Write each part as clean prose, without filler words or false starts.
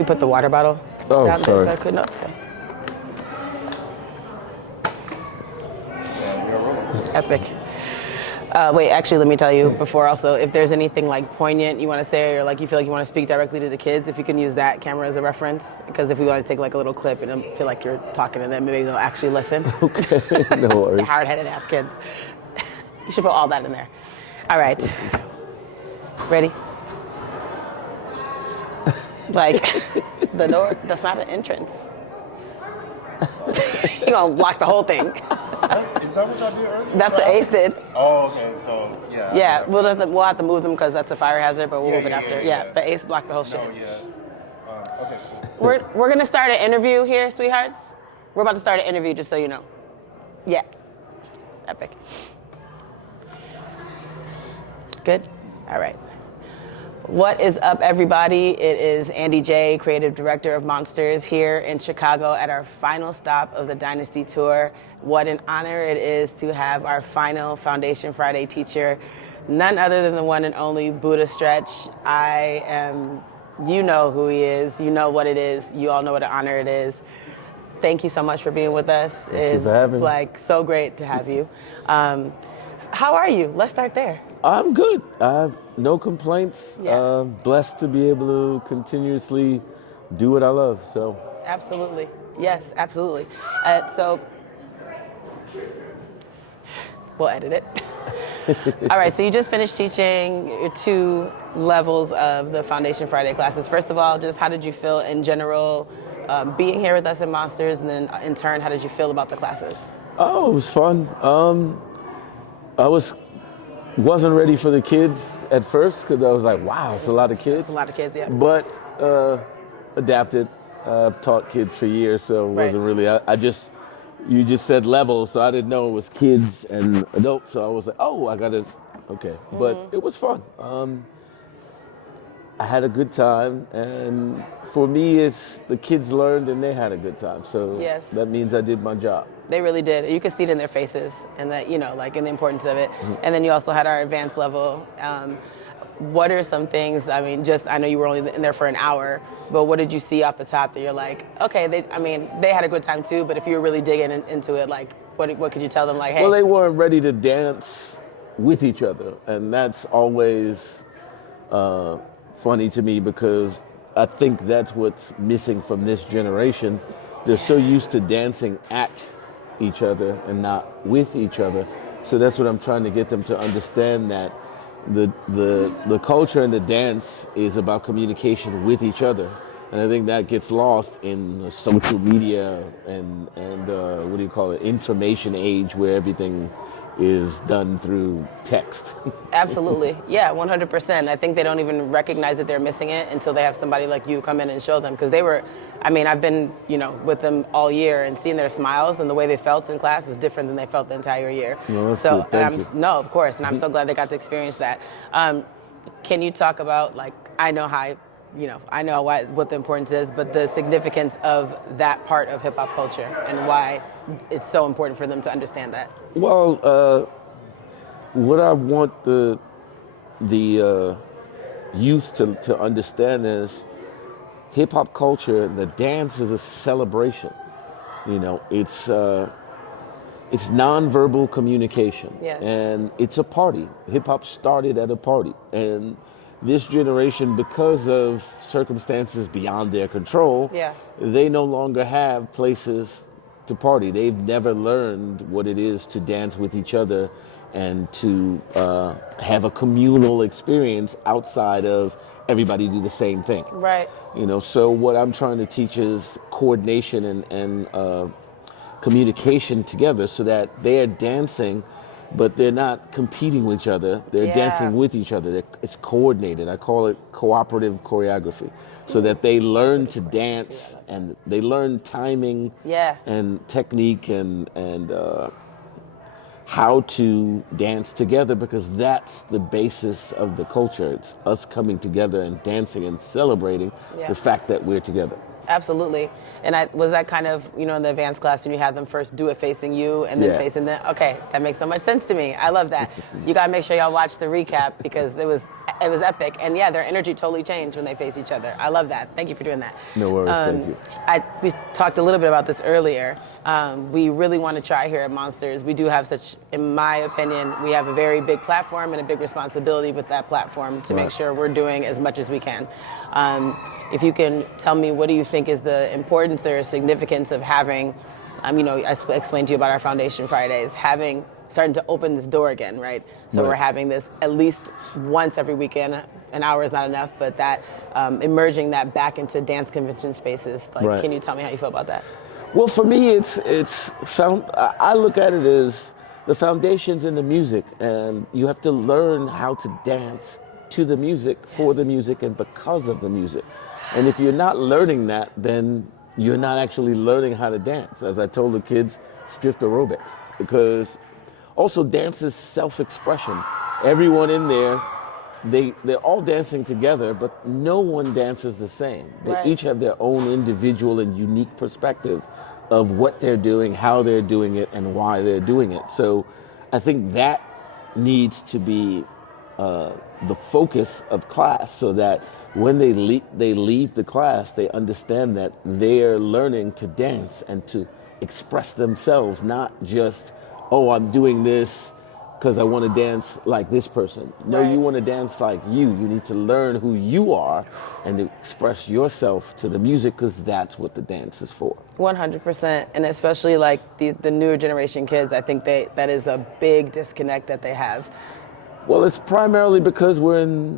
You put the water bottle down there so I could not. Okay. Epic. Wait, actually, let me tell you before also, if there's anything like poignant you want to say or like you feel like you want to speak directly to the kids, if you can use that camera as a reference, because if we want to take like a little clip and feel like you're talking to them, maybe they'll actually listen. Okay, no worries. Hard-headed ass kids. You should put all that in there. All right. Ready? Like, the door, that's not an entrance. You're gonna block the whole thing. Is that what y'all did earlier? That's what Ace did. Oh, okay. So, yeah. Yeah, we'll have to move them because that's a fire hazard, but we'll move it after. Yeah, but Ace blocked the whole shit. No, yeah. Okay, cool. We're gonna start an interview here, sweethearts. We're about to start an interview, just so you know. Yeah. Epic. Good? All right. What is up, everybody? It is Andye J, Creative Director of Monsters, here in Chicago at our final stop of the Dynasty Tour. What an honor it is to have our final Foundation Friday teacher, none other than the one and only Buddha Stretch. You know who he is, you know what it is, you all know what an honor it is. Thank you so much for being with us. Thank you for having me. Like so great to have you. How are you? Let's start there. I'm good. I have no complaints. Yeah. Blessed to be able to continuously do what I love. So. Absolutely. Yes, absolutely. So we'll edit it. All right, so you just finished teaching your 2 levels of the Foundation Friday classes. First of all, just how did you feel in general being here with us in Monsters, and then in turn, how did you feel about the classes? Oh, it was fun. I wasn't ready for the kids at first because I was like, wow, it's a lot of kids. It's a lot of kids, yeah. But adapted. I've taught kids for years, so it wasn't really, you just said levels, so I didn't know it was kids and adults, so I was like, oh, okay. But it was fun. I had a good time, and for me, it's the kids learned and they had a good time, so that means I did my job. They really did. You could see it in their faces, and that, and the importance of it. And then you also had our advanced level. What are some things, I know you were only in there for an hour, but what did you see off the top that you're like, okay, they had a good time too, but if you were really digging into it, like, what could you tell them, like, hey? Well, they weren't ready to dance with each other, and that's always funny to me because I think that's what's missing from this generation. They're so used to dancing at each other and not with each other. So that's what I'm trying to get them to understand, that the culture and the dance is about communication with each other. And I think that gets lost in the social media and information age where everything is done through text. Absolutely. Yeah, 100%. I think they don't even recognize that they're missing it until they have somebody like you come in and show them. Because I've been, with them all year and seeing their smiles and the way they felt in class is different than they felt the entire year. No, that's good. Thank you. No, of course. And I'm so glad they got to experience that. Can you talk about, I know what the importance is, but the significance of that part of hip hop culture and why it's so important for them to understand that? Well, what I want the youth to understand is hip hop culture. The dance is a celebration. It's nonverbal communication, and it's a party. Hip hop started at a party, and this generation, because of circumstances beyond their control, they no longer have places to party. They've never learned what it is to dance with each other and to have a communal experience outside of everybody do the same thing. Right. So what I'm trying to teach is coordination and communication together so that they're dancing, but they're not competing with each other. They're dancing with each other. It's coordinated. I call it cooperative choreography, so that they learn to dance and they learn timing and technique and how to dance together, because that's the basis of the culture. It's us coming together and dancing and celebrating the fact that we're together. Absolutely. And was that kind of, in the advanced class when you have them first do it facing you and then facing them? Okay, that makes so much sense to me. I love that. You got to make sure y'all watch the recap because it was epic. And yeah, their energy totally changed when they face each other. I love that. Thank you for doing that. No worries, thank you. We talked a little bit about this earlier. We really want to try here at Monsters. We do have such, in my opinion, we have a very big platform and a big responsibility with that platform to make sure we're doing as much as we can. If you can tell me, what do you think is the importance or significance of having, I explained to you about our Foundation Fridays, starting to open this door again, right? So we're having this at least once every weekend. An hour is not enough, but that emerging that back into dance convention spaces. Can you tell me how you feel about that? Well, for me, I look at it as the foundation's in the music, and you have to learn how to dance to the music, for the music, and because of the music. And if you're not learning that, then you're not actually learning how to dance. As I told the kids, it's just aerobics. Because also dance is self-expression. Everyone in there, they're all dancing together, but no one dances the same. They each have their own individual and unique perspective of what they're doing, how they're doing it, and why they're doing it. So I think that needs to be the focus of class, so that when they leave the class, they understand that they're learning to dance and to express themselves, not just, oh, I'm doing this because I want to dance like this person. No, you want to dance like you. You need to learn who you are and to express yourself to the music, because that's what the dance is for. 100%. And especially like the newer generation kids, I think that is a big disconnect that they have. Well, it's primarily because we're in,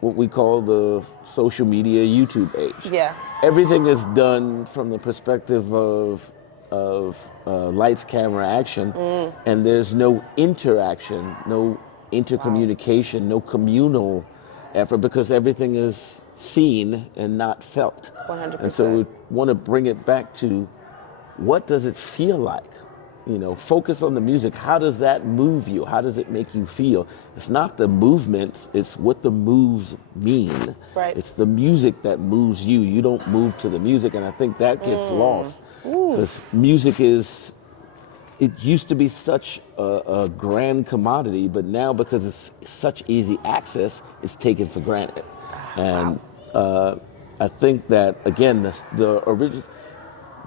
what we call the social media YouTube age. Yeah. Everything is done from the perspective of lights, camera, action, and there's no interaction, no intercommunication, no communal effort, because everything is seen and not felt. 100%. And so we want to bring it back to, what does it feel like? Focus on the music. How does that move you? How does it make you feel? It's not the movements, it's what the moves mean. Right. It's the music that moves you. You don't move to the music, and I think that gets lost. Because music it used to be such a grand commodity, but now, because it's such easy access, it's taken for granted. And I think that, again, the original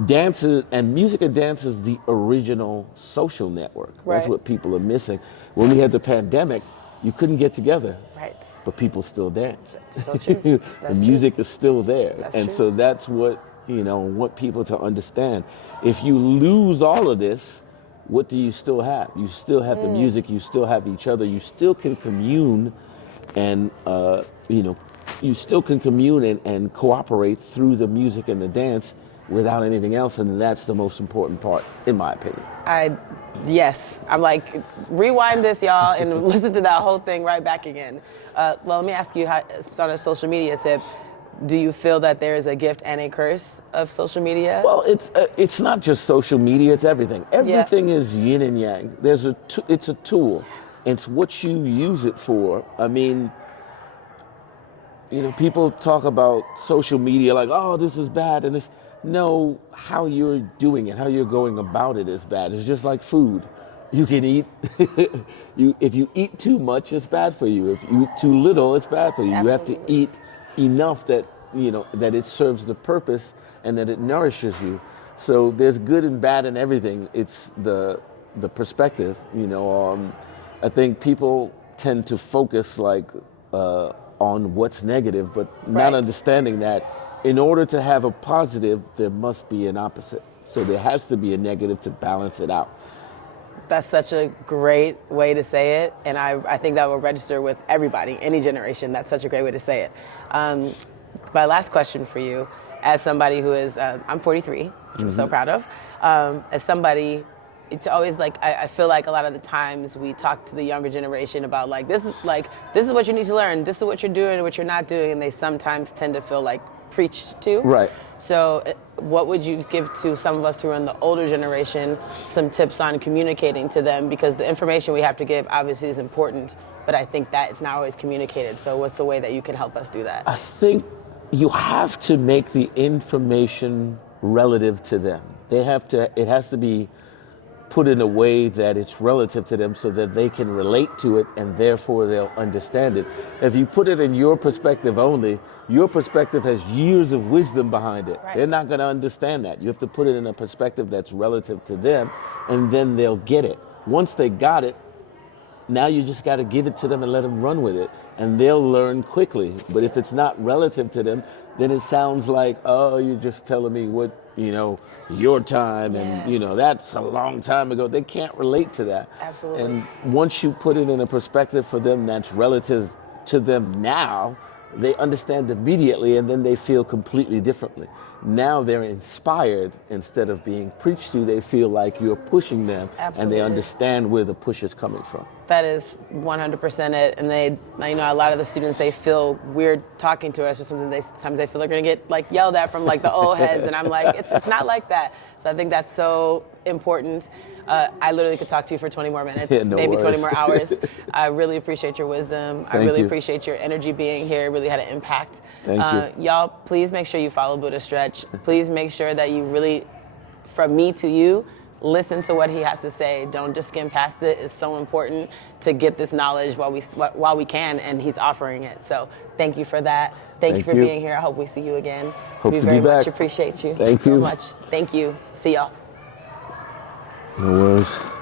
dances and music and dance is the original social network. That's what people are missing. When we had the pandemic, you couldn't get together, but people still dance. That's so true. The music is still there. True. So that's what, want people to understand. If you lose all of this, what do you still have? You still have the music, you still have each other, you still can commune and, you still can commune and cooperate through the music and the dance without anything else, and that's the most important part, in my opinion. Yes. I'm like, rewind this, y'all, and listen to that whole thing right back again. Well, let me ask you, it's on a social media tip, do you feel that there is a gift and a curse of social media? Well, it's not just social media, it's everything. Everything is yin and yang. It's a tool. It's what you use it for. I mean, people talk about social media like, oh, this is bad, and this. No, how you're doing it, how you're going about it is bad. It's just like food. You can eat, if you eat too much, it's bad for you. If you eat too little, it's bad for you. Absolutely. You have to eat enough that, that it serves the purpose and that it nourishes you. So there's good and bad in everything. It's the perspective, I think people tend to focus on what's negative, but not understanding that in order to have a positive, there must be an opposite. So there has to be a negative to balance it out. That's such a great way to say it, and I think that will register with everybody, any generation. That's such a great way to say it. My last question for you, as somebody who is, I'm 43, which I'm so proud of, as somebody, it's always I feel like a lot of the times we talk to the younger generation about this is what you need to learn, this is what you're doing and what you're not doing, and they sometimes tend to feel preached to. Right. So what would you give to some of us who are in the older generation, some tips on communicating to them? Because the information we have to give obviously is important, but I think that it's not always communicated. So what's the way that you can help us do that? I think you have to make the information relative to them. It has to be put in a way that it's relative to them so that they can relate to it and therefore they'll understand it. If you put it in your perspective only, your perspective has years of wisdom behind it. Right. They're not going to understand that. You have to put it in a perspective that's relative to them, and then they'll get it. Once they got it, now you just got to give it to them and let them run with it, and they'll learn quickly. But if it's not relative to them, then it sounds like, oh, you're just telling me what, your time, and, Yes. that's a long time ago. They can't relate to that. Absolutely. And once you put it in a perspective for them that's relative to them now, they understand immediately, and then they feel completely differently. Now they're inspired instead of being preached to. They feel like you're pushing them, Absolutely. and they understand where the push is coming from. That is 100% it. And they, a lot of the students, they feel weird talking to us or something. Sometimes they feel they're going to get like yelled at from like the old heads. And I'm like, it's not like that. So I think that's so important. I literally could talk to you for 20 more minutes, Yeah, no maybe 20 worries. more hours. I really appreciate your wisdom. I Thank really you. appreciate your energy being here. It really had an impact. Thank you. Y'all, please make sure you follow Buddha Stretch. Please make sure that you really, from me to you, listen to what he has to say. Don't just skim past it. It's so important to get this knowledge while we can, and he's offering it. So thank you for that. Thank you for being here. I hope we see you again. Hope we to very be back. much appreciate you. Thank so you. much. Thank you. See y'all. No worries.